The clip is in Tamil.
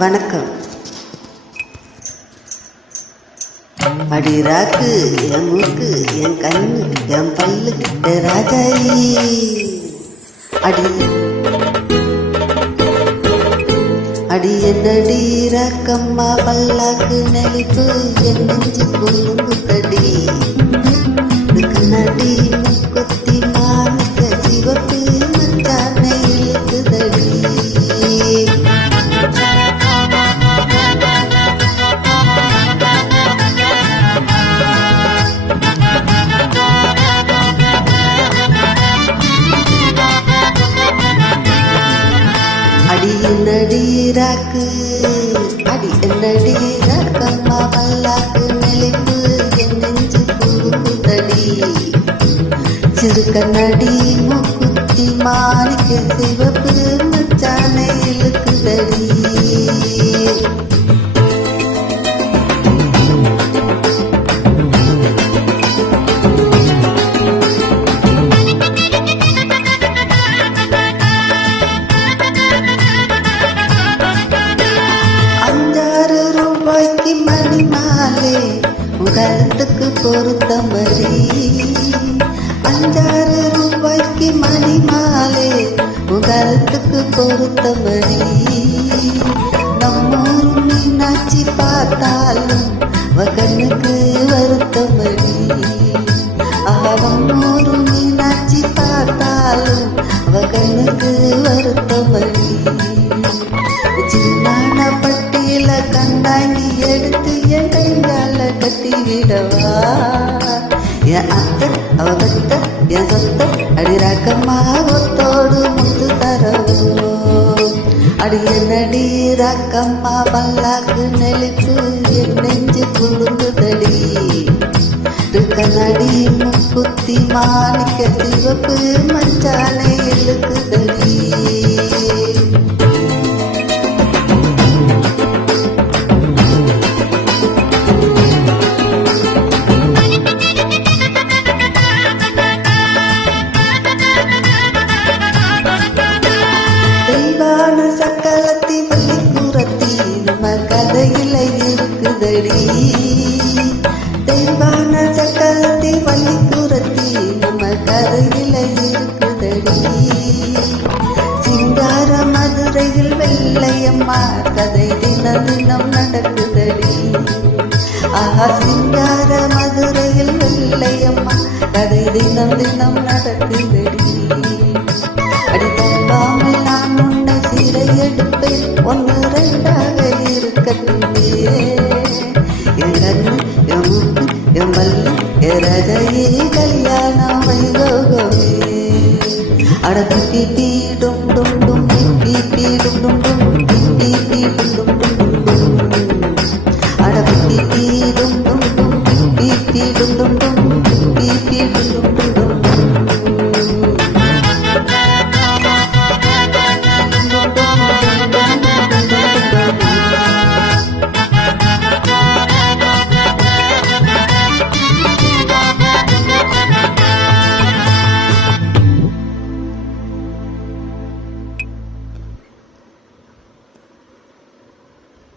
வணக்கம். அடி ராக்கு என் மூக்கு என் கண்ணு என் பல்லு ராஜாயி அடி என்னடி ராக்கம்மா பல்லாக்கு நெளிப்பு என் நெஞ்சு குழுங்கு தடி கண்ணாடி முக்குத்தி மாணிக்க சிவப்பு மச்சானை இழுக்குதடி அடி என்னடி ராக்கு அடி என்னடி ராக்கம்மா பல்லாக்கு நெளிப்பு என் நெஞ்சு குழுங்குதடி சிறு கண்ணாடி முக்குத்தி மாணிக்க சிவப்பு மச்சானை இழுக்குதடி மணி மாலே உடலுக்கு பொருத்தமடி 5-6 ரூபாய்க்கு மணி மாலே உடலுக்கு பொருத்தமடி நம்மூர் மீனாட்சி பார்த்தாலும் வகனுக்கு வருத்தமடி நம்மூர் மீனாட்சி பார்த்தாலும் வகனுக்கு வருத்தமடி சின்ன பட்டியல கண்டாங்கி எடுத்து என் கையால கட்டி விடவா என் அத்தை அவ கத்த என் சொத்த அடி ராக்கம்மா ஒத்தோடு முத்து தரவோ அடி என்னடி ராக்கம்மா பல்லாக்கு நெளிப்பு என் நெஞ்சு குழுங்குதடி கண்ணாடி முக்குத்தி மாணிக்க சிவப்பு மச்சானை இழுக்குதடி சக்கலத்தி வள்ளி கூரத்தி நம்ம கதையில இருக்குதடி தெய்வான சக்கலத்தி வள்ளி கூரத்தி நம்ம கதையில இருக்குதடி சிங்கார மதுரையில் வெள்ளையம்மா கதை தினம் தினம் நடக்குதடி சிங்கார மதுரையில் வெள்ளையம்மா கதை தினம் தினம் நடக்குதடி அடித்தாமல் நான் உன்னை சிறை எடுப்பேன் 1-2 இருக்கட்டுமே என் கண்ணு என் மூக்கு என் பல்லு என் ரஜையே கல்யாணம் வைகோகமே அடத்தி டும் டும்